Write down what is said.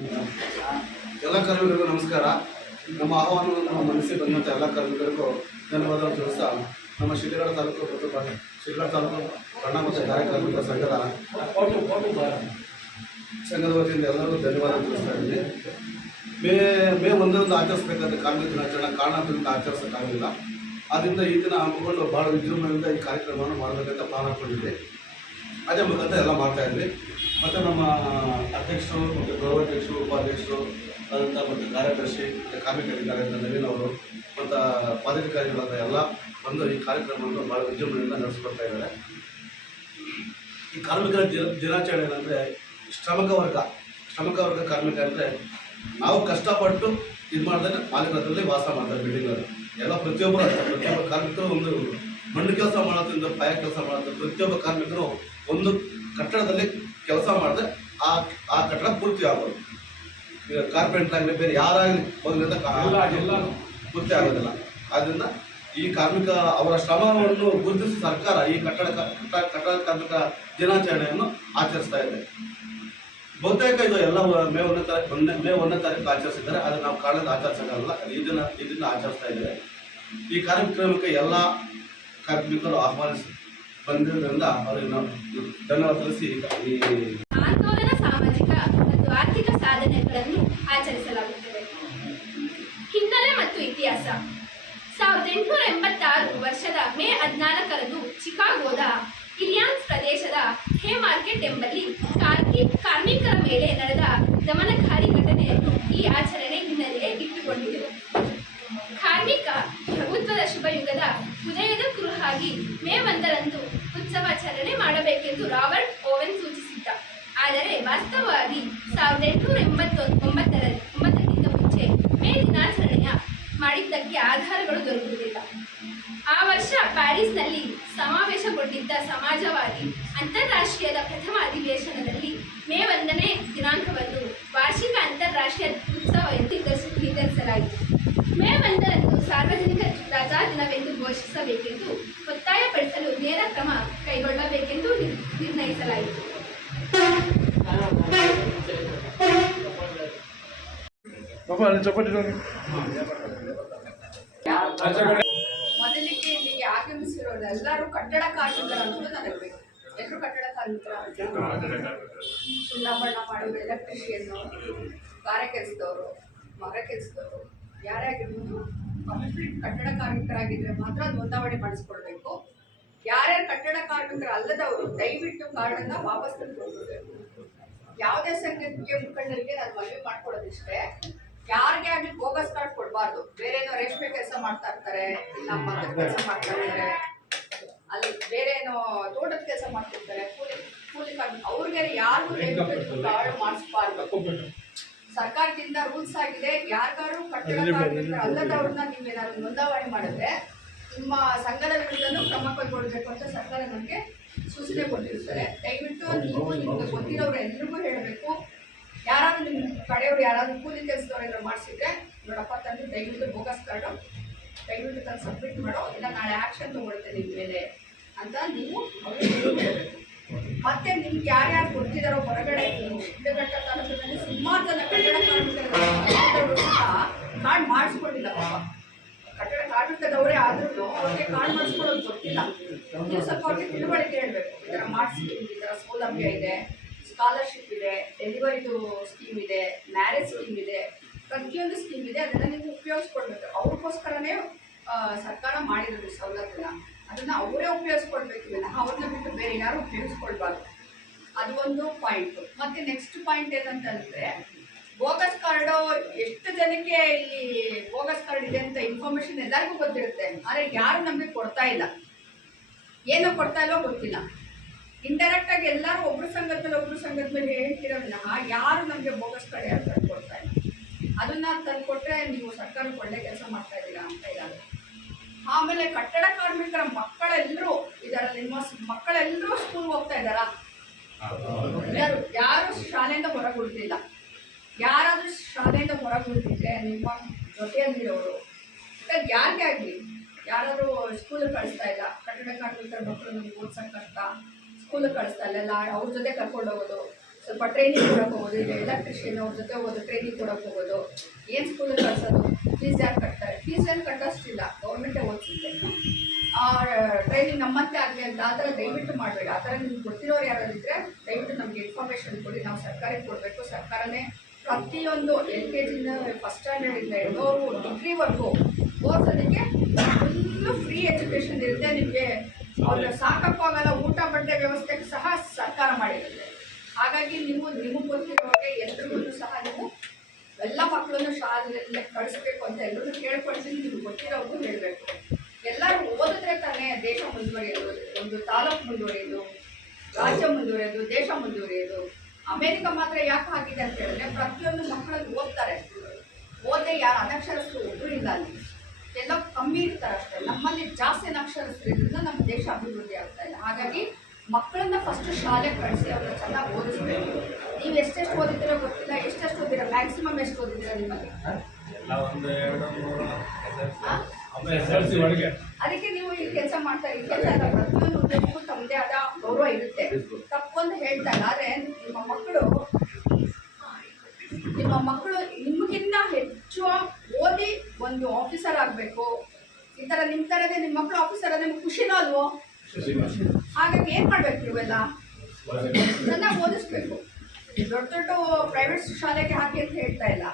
ಎಲ್ಲ ಕಾರ್ಮಿಕರಿಗೂ ನಮಸ್ಕಾರ. ನಮ್ಮ ಆಹ್ವಾನವನ್ನು ನಮ್ಮ ಮನಸ್ಸಿಗೆ ಬಂದಂಥ ಎಲ್ಲ ಕಾರ್ಮಿಕರಿಗೂ ಧನ್ಯವಾದ ತಿಳಿಸ್ತಾ ನಮ್ಮ ಶಿಡ್ಲಘಟ್ಟ ತಾಲೂಕು ಮತ್ತು ಶಿಡ್ಲಘಟ್ಟ ತಾಲೂಕು ಬಣ್ಣ ಮತ್ತು ಗಾಯ ಕಾರ್ಮಿಕರ ಸಂಘದ ಸಂಘದ ವತಿಯಿಂದ ಎಲ್ಲರಿಗೂ ಧನ್ಯವಾದ ತಿಳಿಸ್ತಾ ಇದ್ದೀನಿ. ಮೇ ಮೇ ಒಂದರಂದು ಆಚರಿಸಬೇಕಾದ ಕಾರ್ಮಿಕ ದಿನಾಚರಣೆ ಕಾರಣದಿಂದ ಆಚರಿಸೋಕ್ಕಾಗಲಿಲ್ಲ. ಆದ್ದರಿಂದ ಈ ದಿನ ಹಮ್ಮಿಕೊಂಡು ಭಾಳ ವಿಜೃಂಭಣೆಯಿಂದ ಈ ಕಾರ್ಯಕ್ರಮವನ್ನು ಮಾಡಬೇಕಂತ ಪ್ಲಾನ್ ಹಾಕೊಂಡಿದ್ದೆ. ಅದೇ ಮುಖಾಂತರ ಎಲ್ಲ ಮಾಡ್ತಾ ಇದ್ವಿ. ಮತ್ತು ನಮ್ಮ ಅಧ್ಯಕ್ಷರು, ಮತ್ತು ಗೌರವಾಧ್ಯಕ್ಷರು, ಉಪಾಧ್ಯಕ್ಷರು ಆದಂಥ ಮತ್ತು ಕಾರ್ಯದರ್ಶಿ, ಮತ್ತು ಕಾರ್ಮಿಕರಿದ್ದಾರೆ ನವೀನ್ ಅವರು, ಮತ್ತು ಪದಾಧಿಕಾರಿಗಳಾದ ಎಲ್ಲ ಬಂದು ಈ ಕಾರ್ಯಕ್ರಮವನ್ನು ಭಾಳ ವಿಜೃಂಭಣೆಯಿಂದ ನಡೆಸ್ಕೊಡ್ತಾ ಇದ್ದಾರೆ. ಈ ಕಾರ್ಮಿಕರ ದಿನ, ದಿನಾಚರಣೆ ಏನಂದರೆ ಶ್ರಮಿಕ ವರ್ಗ ಶ್ರಮಿಕ ವರ್ಗ ಕಾರ್ಮಿಕ ಅಂದರೆ ನಾವು ಕಷ್ಟಪಟ್ಟು ಇದು ಮಾಡಿದಾಗ ಮಾಲೀಕರಲ್ಲಿ ವಾಸ ಮಾಡ್ತಾರೆ ಬಿಲ್ಡಿಂಗಲ್ಲಿ ಎಲ್ಲ ಪ್ರತಿಯೊಬ್ಬರು ಅಷ್ಟೇ, ಪ್ರತಿಯೊಬ್ಬ ಕಾರ್ಮಿಕರು ಒಂದು ಮಣ್ಣು ಕೆಲಸ ಮಾಡೋದ್ರಿಂದ ಪಾಯ ಕೆಲಸ ಮಾಡೋದ್ರಿಂದ ಪ್ರತಿಯೊಬ್ಬ ಕಾರ್ಮಿಕರು ಒಂದು ಕಟ್ಟಡದಲ್ಲಿ ಕೆಲಸ ಮಾಡಿದ್ರೆ ಆ ಆ ಕಟ್ಟಡ ಪೂರ್ತಿ ಆಗೋದು. ಈಗ ಕಾರ್ಪೆಂಟರ್ ಆಗಲಿ ಬೇರೆ ಯಾರಾಗಲಿ ಮೊದಲಿಂದ ಪೂರ್ತಿ ಆಗೋದಿಲ್ಲ. ಆದ್ದರಿಂದ ಈ ಕಾರ್ಮಿಕ ಅವರ ಶ್ರಮವನ್ನು ಗುರುತಿಸಿ ಸರ್ಕಾರ ಈ ಕಟ್ಟಡ ಕಟ್ಟ- ಕಟ್ಟಡ ಕಾರ್ಮಿಕ ದಿನಾಚರಣೆಯನ್ನು ಆಚರಿಸ್ತಾ ಇದೆ. ಬಹುತೇಕ ಇದು ಎಲ್ಲ ಮೇ ಒಂದನೇ ತಾರೀಕು ಒಂದನೇ ಮೇ ಒಂದನೇ ತಾರೀಕು ಆಚರಿಸಿದ್ದಾರೆ. ಆದರೆ ನಾವು ಕಾರಣದ ಆಚರಿಸೋಕ್ಕಾಗಲ್ಲ. ಈ ದಿನ ಈ ದಿನ ಆಚರಿಸ್ತಾ ಇದ್ದೇವೆ. ಈ ಕಾರ್ಯಕ್ರಮಕ್ಕೆ ಎಲ್ಲ ಕಾರ್ಮಿಕರು ಆಹ್ವಾನಿಸಿ ಬಂದಿರೋದ್ರಿಂದ ಅವರಿಗೆ ನಾವು ಧನ್ಯವಾದ ತಿಳಿಸಿ ಆಂದೋಲನ ಸಾಮಾಜಿಕ ಮತ್ತು ಆರ್ಥಿಕ ಸಾಧನೆಗಳನ್ನು ಆಚರಿಸಲಾಗುತ್ತದೆ. ಹಿನ್ನೆಲೆ ಮತ್ತು ಇತಿಹಾಸ. ಸಾವಿರದ ಎಂಟುನೂರ ಎಂಬತ್ತಾರು ವರ್ಷದ ಮೇ ಹದಿನಾಲ್ಕರಂದು ಚಿಕಾಗೋದ ಇಲಿಯಾನ್ಸ್ ಪ್ರದೇಶದ ಹೇ ಮಾರ್ಕೆಟ್ ಎಂಬಲ್ಲಿ ಕಾರ್ಮಿ ಕಾರ್ಮಿಕರ ಮೇಲೆ ನಡೆದ ದಮನಕಾರಿ ಘಟನೆಯನ್ನು ಈ ಆಚರಣೆ ಹಿನ್ನೆಲೆ ಇಟ್ಟುಕೊಂಡಿದೆ ಕಾರ್ಮಿಕ ಪ್ರಭುತ್ವದ ಶುಭಯುಗದ ಉದಯದ ಕುರುಹಾಗಿ ಮೇ ಒಂದರಂದು ಉತ್ಸವಾಚರಣೆ ಮಾಡಬೇಕೆಂದು ರಾಬರ್ಟ್ ಓವೆನ್ ಸೂಚಿಸಿದ್ದ. ಆದರೆ ವಾಸ್ತವವಾಗಿ ಸಾವಿರದ ಎಂಟುನೂರ ಎಂಬತ್ತೊಂದು ಒಂಬತ್ತಕ್ಕಿಂತ ಮುಂಚೆ ಮೇ ದಿನಾಚರಣೆಯ ಮಾಡಿದ್ದಕ್ಕೆ ಆಧಾರಗಳು ದೊರಕುವುದಿಲ್ಲ. ಆ ವರ್ಷ ಪ್ಯಾರಿಸ್ನಲ್ಲಿ ಸಮಾವೇಶಗೊಂಡಿದ್ದ ಸಮಾಜವಾದಿ ಅಂತಾರಾಷ್ಟ್ರೀಯದ ಪ್ರಥಮ ಅಧಿವೇಶನದಲ್ಲಿ ಮೇ ಒಂದನೇ ದಿನಾಂಕವನ್ನು ಸಾರ್ವಜನಿಕ ರಜಾ ದಿನವೆಂದು ಘೋಷಿಸಬೇಕೆಂದು ಒತ್ತಾಯಪಡಿಸಲು ನೇರ ಕ್ರಮ ಕೈಗೊಳ್ಳಬೇಕೆಂದು ನಿರ್- ನಿರ್ಣಯಿಸಲಾಯಿತು. ಮೊದಲಿಗೆ ಇಲ್ಲಿಗೆ ಆಗಮಿಸಿರೋರೆಲ್ಲರೂ ಕಟ್ಟಡ ಕಾರ್ಮಿಕರು ಅನ್ನೋದು ನನಗೆ ಎಲ್ಲರೂ ಕಟ್ಟಡ ಕಾರ್ಮಿಕರ ಸುಣ್ಣ ಬಣ್ಣ ಮಾಡೋರು ಎಲೆಕ್ಟ್ರಿಷಿಯನ್ನು ಗಾರೆ ಕೆಲಸದವರು ಮರ ಕೆಲಸದವರು ಯಾರೇ ಆಗಿರ್ಬೋದು ಕಟ್ಟಡ ಕಾರ್ಮಿಕರಾಗಿದ್ರೆ ಮಾತ್ರ ನೋಂದಾವಣೆ ಮಾಡಿಸ್ಕೊಳ್ಬೇಕು. ಯಾರ್ಯಾರು ಕಟ್ಟಡ ಕಾರ್ಮಿಕರು ಅಲ್ಲದವರು ದಯವಿಟ್ಟು ಕಾರ್ಡನ್ನ ವಾಪಸ್ ತಂದುಕೊಳ್ಬೇಕು ಯಾವುದೇ ಸಂಘಕ್ಕೆ ಮುಖಂಡರಿಗೆ ನಾನು ಮನವಿ ಮಾಡ್ಕೊಡೋದಿಷ್ಟೇ ಯಾರಿಗೆ ಆಗಲಿ ಬೋಗಸ್ ಕಾರ್ಡ್ ಕೊಡಬಾರ್ದು. ಬೇರೆ ಏನೋ ರೇಷ್ಮೆ ಕೆಲಸ ಮಾಡ್ತಾ ಇರ್ತಾರೆ, ಇಲ್ಲ ಕೆಲಸ ಮಾಡ್ತಾ ಇರ್ತಾರೆ, ಅಲ್ಲಿ ಬೇರೆ ಏನೋ ತೋಟದ ಕೆಲಸ ಮಾಡ್ತಿರ್ತಾರೆ, ಕೂಲಿ ಕೂಲಿ ಕಾರ್ಮಿಕ ಅವ್ರಿಗೆ ಯಾರಿಗೂ ಕಾರ್ಡ್ ಮಾಡಿಸ್ಬಾರ್ದು. ಸರ್ಕಾರದಿಂದ ರೂಲ್ಸ್ ಆಗಿದೆ. ಯಾರಿಗಾರು ಕಟ್ಟಡ ಕಾರ್ಮಿಕರು ಅಲ್ಲದವ್ರನ್ನ ನೀವೇನಾದ್ರು ನೋಂದಾವಣಿ ಮಾಡಿದ್ರೆ ನಿಮ್ಮ ಸಂಘದ ವಿರುದ್ಧನೂ ಕ್ರಮ ಕೈಗೊಳ್ಬೇಕು ಅಂತ ಸರ್ಕಾರ ನಮಗೆ ಸೂಚನೆ ಕೊಟ್ಟಿರ್ತಾರೆ ದಯವಿಟ್ಟು ನೀವು ನಿಮ್ಗೆ ಗೊತ್ತಿರೋರು ಎಲ್ರಿಗೂ ಹೇಳಬೇಕು. ಯಾರಾದ್ರೂ ನಿಮ್ಮ ಕಡೆಯವ್ರು ಯಾರಾದ್ರೂ ಕೂಲಿ ಕೆಲಸದವ್ರು ಏನಾದ್ರು ಮಾಡಿಸಿದ್ರೆ ನೋಡಪ್ಪ ತಂದು ದಯವಿಟ್ಟು ಬೋಗಸ್ ಕಾರ್ಡು ದಯವಿಟ್ಟು ತಂದು ಸಬ್ಮಿಟ್ ಮಾಡೋ ಇಲ್ಲ ನಾಳೆ ಆಕ್ಷನ್ ತಗೊಳ್ತೇನೆ ನಿಮ್ಮ ಮೇಲೆ ಅಂತ ನೀವು ಅವ್ರಿಗೆ ಹೇಳ್ಬೇಕು. ಮತ್ತೆ ನಿಮ್ಗೆ ಯಾರ್ಯಾರು ಗೊತ್ತಿದಾರೋ ಹೊರಗಡೆ ಶಿಡ್ಲಘಟ್ಟ ತಾಲೂಕಿನಲ್ಲಿ ಸುಮಾರು ಜನ ಕಟ್ಟಡ ಕಾರ್ಮಿಕರು ಕಾರ್ಡ್ ಮಾಡಿಸ್ಕೊಂಡಿಲ್ಲ ಕಟ್ಟಡ ಕಾರ್ಮಿಕದವರೇ ಆದ್ರೂ ಅವ್ರಿಗೆ ಕಾರ್ಡ್ ಮಾಡಿಸ್ಕೊಳ್ಳೋದು ಗೊತ್ತಿಲ್ಲ. ನೀವು ಸ್ವಲ್ಪ ಅವ್ರಿಗೆ ತಿಳುವಳಿಕೆ ಹೇಳ್ಬೇಕು. ಈ ಥರ ಮಾಡಿಸಿ ಈ ಥರ ಸೌಲಭ್ಯ ಇದೆ ಸ್ಕಾಲರ್ಶಿಪ್ ಇದೆ ಡೆಲಿವರಿದು ಸ್ಕೀಮ್ ಇದೆ ಮ್ಯಾರೇಜ್ ಸ್ಕೀಮ್ ಇದೆ, ಪ್ರತಿಯೊಂದು ಸ್ಕೀಮ್ ಇದೆ ಅದನ್ನ ನೀವು ಉಪಯೋಗಿಸ್ಕೊಳ್ಬೇಕು. ಅವ್ರಿಗೋಸ್ಕರನೇ ಸರ್ಕಾರ ಮಾಡಿರೋದು ಸೌಲಭ್ಯನ ಅದನ್ನ ಅವರೇ ಉಪಯೋಗಿಸ್ಕೊಳ್ಬೇಕು ವಿನಃ ಅವ್ರನ್ನ ಬಿಟ್ಟು ಬೇರೆ ಯಾರು ಉಪಯೋಗಿಸ್ಕೊಳ್ಬಾರ್ದು. ಅದು ಒಂದು ಪಾಯಿಂಟ್ ಮತ್ತೆ ನೆಕ್ಸ್ಟ್ ಪಾಯಿಂಟ್ ಏನಂತಂದ್ರೆ ಬೋಗಸ್ ಕಾರ್ಡು ಎಷ್ಟು ಜನಕ್ಕೆ ಇಲ್ಲಿ ಬೋಗಸ್ ಕಾರ್ಡ್ ಇದೆ ಅಂತ ಇನ್ಫಾರ್ಮೇಶನ್ ಎಲ್ಲರಿಗೂ ಗೊತ್ತಿರುತ್ತೆ. ಆದರೆ ಯಾರು ನಮಗೆ ಕೊಡ್ತಾ ಇಲ್ಲ. ಏನೋ ಕೊಡ್ತಾ ಇಲ್ವೋ ಗೊತ್ತಿಲ್ಲ. ಇಂಡೈರೆಕ್ಟ್ ಆಗಿ ಎಲ್ಲರೂ ಒಬ್ರು ಸಂಘದಲ್ಲಿ ಒಬ್ರು ಸಂಘದ ಮೇಲೆ ಹೇಳ್ತಿರೋ ವಿನಃ ಯಾರು ನಮಗೆ ಬೋಗಸ್ ಕಾರ್ಡ್ ಯಾರು ತಂದು ಕೊಡ್ತಾ ಇಲ್ಲ. ಅದನ್ನ ತಂದುಕೊಟ್ರೆ ನೀವು ಸರ್ಕಾರಕ್ಕೆ ಒಳ್ಳೆ ಕೆಲಸ ಮಾಡ್ತಾ ಇದ್ದೀರಾ ಅಂತ ಇದ್ದಾರೆ ಆಮೇಲೆ ಕಟ್ಟಡ ಕಾರ್ಮಿಕರ ಮಕ್ಕಳೆಲ್ಲರೂ ಇದಾರ ನಿಮ್ಮ ಮಕ್ಕಳೆಲ್ಲರೂ ಸ್ಕೂಲ್ ಹೋಗ್ತಾ ಇದ್ದಾರಾ? ಯಾರು ಯಾರು ಶಾಲೆಯಿಂದ ಹೊರಗೆ ಉಳಿದಿಲ್ಲ ಯಾರಾದ್ರೂ ಶಾಲೆಯಿಂದ ಹೊರಗೆ ಉಳಿದಿದ್ರೆ ನಿಮ್ಮ ಜೊತೆಯಲ್ಲಿರೋರು ಯಾರಿಗೆ ಆಗಲಿ? ಯಾರಾದರೂ ಸ್ಕೂಲ್ ಕಳಿಸ್ತಾ ಇಲ್ಲ? ಕಟ್ಟಡ ಕಾರ್ಮಿಕರ ಮಕ್ಕಳು ನಮ್ಗೆ ಓದ್ಸಕ್ಕಂತ ಸ್ಕೂಲ್ ಸ್ಕೂಲಿಗೆ ಕಳಿಸ್ತಾ ಇಲ್ಲ, ಅವ್ರ ಜೊತೆ ಕರ್ಕೊಂಡು ಹೋಗೋದು? ಸ್ವಲ್ಪ ಟ್ರೈನಿಂಗ್ ಕೊಡಕ್ಕೆ ಹೋಗೋದು ಇಲ್ಲ ಎಲೆಕ್ಟ್ರಿಷಿಯನ್ ಅವ್ರ ಜೊತೆ ಹೋಗೋದು ಟ್ರೈನಿಂಗ್ ಕೊಡಕ್ಕೆ ಹೋಗೋದು ಏನು ಸ್ಕೂಲಿಗೆ ಕಳ್ಸೋದು? ಫೀಸ್ ಯಾರು ಕಟ್ತಾರೆ? ಫೀಸ್ ಏನು ಕಟ್ಟೋಷ್ಟಿಲ್ಲ. ಗೌರ್ಮೆಂಟೇ ಓದಿಸುತ್ತೆ. ಆ ಟ್ರೈನಿಂಗ್ ನಮ್ಮಂತೆ ಆಗಲಿ ಅಂತ ಆ ಥರ ದಯವಿಟ್ಟು ಮಾಡಬೇಡ. ಆ ಥರ ನಿಮ್ಗೆ ಗೊತ್ತಿರೋರು ಯಾರಾದ್ರು ಇದ್ದರೆ ದಯವಿಟ್ಟು ನಮಗೆ ಇನ್ಫಾರ್ಮೇಷನ್ ಕೊಡಿ. ನಾವು ಸರ್ಕಾರಕ್ಕೆ ಕೊಡಬೇಕು. ಸರ್ಕಾರನೇ ಪ್ರತಿಯೊಂದು ಎಲ್ ಕೆ ಜಿಯಿಂದ ಫಸ್ಟ್ ಸ್ಟ್ಯಾಂಡರ್ಡಿಂದ ಹಿಡಿದವರು ಡಿಗ್ರಿವರೆಗೂ ಓದೋದಕ್ಕೆ ಫುಲ್ಲು ಫ್ರೀ ಎಜುಕೇಷನ್ ಇರುತ್ತೆ. ನಿಮಗೆ ಅವ್ರನ್ನ ಸಾಕಪ್ಪಾಗಲ್ಲ. ಊಟ ಬಟ್ಟೆ ಮಾಡಿರುತ್ತೆ ಹಾಗಾಗಿ ನೀವು ನಿಮಗೆ ಗೊತ್ತಿರೋ ಹಾಗೆ ಎಲ್ರಿಗೂ ಸಹ ನೀವು ಎಲ್ಲ ಮಕ್ಕಳನ್ನು ಶಾಲೆಗೆ ಕಳಿಸ್ಬೇಕು ಅಂತ ಎಲ್ಲರೂ ಕೇಳ್ಕೊಳ್ತೀನಿ ನಿಮ್ಗೆ ಗೊತ್ತಿರೋದು ಹೇಳಬೇಕು. ಎಲ್ಲರೂ ಓದಿದ್ರೆ ತಾನೇ ದೇಶ ಮುಂದುವರಿಯೋದು. ಒಂದು ತಾಲೂಕು ಮುಂದುವರಿಯೋದು, ರಾಜ್ಯ ಮುಂದುವರಿಯೋದು, ದೇಶ ಮುಂದುವರಿಯೋದು. ಅಮೇರಿಕ ಮಾತ್ರ ಯಾಕೆ ಆಗಿದೆ ಅಂತ ಹೇಳಿದ್ರೆ, ಪ್ರತಿಯೊಂದು ಮಕ್ಕಳಲ್ಲಿ ಓದ್ತಾರೆ. ಓದೇ ಯಾರು? ಅನಕ್ಷರಸ್ಥರು ಒಬ್ಬರು ಇಲ್ಲ ಅಲ್ಲಿ. ಎಲ್ಲ ಕಮ್ಮಿ ಇರ್ತಾರೆ ಅಷ್ಟೇ. ನಮ್ಮಲ್ಲಿ ಜಾಸ್ತಿ ಅನಕ್ಷರಸ್ಥರು ಇದ್ರಿಂದ ನಮ್ಮ ದೇಶ ಅಭಿವೃದ್ಧಿ ಆಗ್ತಾ ಇಲ್ಲ ಹಾಗಾಗಿ ಮಕ್ಕಳನ್ನ ಫಸ್ಟ್ ಶಾಲೆಗೆ ಕಳಿಸಿ ಅವ್ರನ್ನ ಚೆನ್ನಾಗಿ ಓದಿಸ್ಬೇಕು. ನೀವು ಎಷ್ಟೆಷ್ಟು ಓದಿದ್ದೀರೋ ಗೊತ್ತಿಲ್ಲ, ಎಷ್ಟೆಷ್ಟು ಓದಿರ ಮ್ಯಾಕ್ಸಿಮಮ್ ಎಷ್ಟು ಓದಿದ್ದೀರಾ ನಿಮಗೆ ಅದಕ್ಕೆ ನೀವು ಈ ಕೆಲಸ ಮಾಡ್ತಾ ಈ ಕೆಲಸ ಪ್ರತಿಯೊಂದು ಉದ್ಯೋಗಕ್ಕೂ ತಮ್ಮದೇ ಆದ ಗೌರವ ಇರುತ್ತೆ. ತಪ್ಪು ಅಂತ ಹೇಳ್ತಾರೆ ಆದರೆ ನಿಮ್ಮ ಮಕ್ಕಳು ನಿಮ್ಮ ಮಕ್ಕಳು ನಿಮಗಿನ್ನ ಹೆಚ್ಚು ಓದಿ ಒಂದು ಆಫೀಸರ್ ಆಗಬೇಕು. ಈ ಥರ ನಿಮ್ಮ ಥರದೇ ನಿಮ್ಮ ಮಕ್ಕಳು ಆಫೀಸರ್ ನಿಮ್ಗೆ ಖುಷಿನೋ ಅಲ್ವೋ? ಹಾಗಾಗಿ ಏನು ಮಾಡ್ಬೇಕು ನೀವೆಲ್ಲ? ಚೆನ್ನಾಗಿ ಓದಿಸ್ಬೇಕು. ದೊಡ್ಡ ದೊಡ್ಡ ಪ್ರೈವೇಟ್ ಶಾಲೆಗೆ ಹಾಕಿ ಅಂತ ಹೇಳ್ತಾ ಇಲ್ಲ.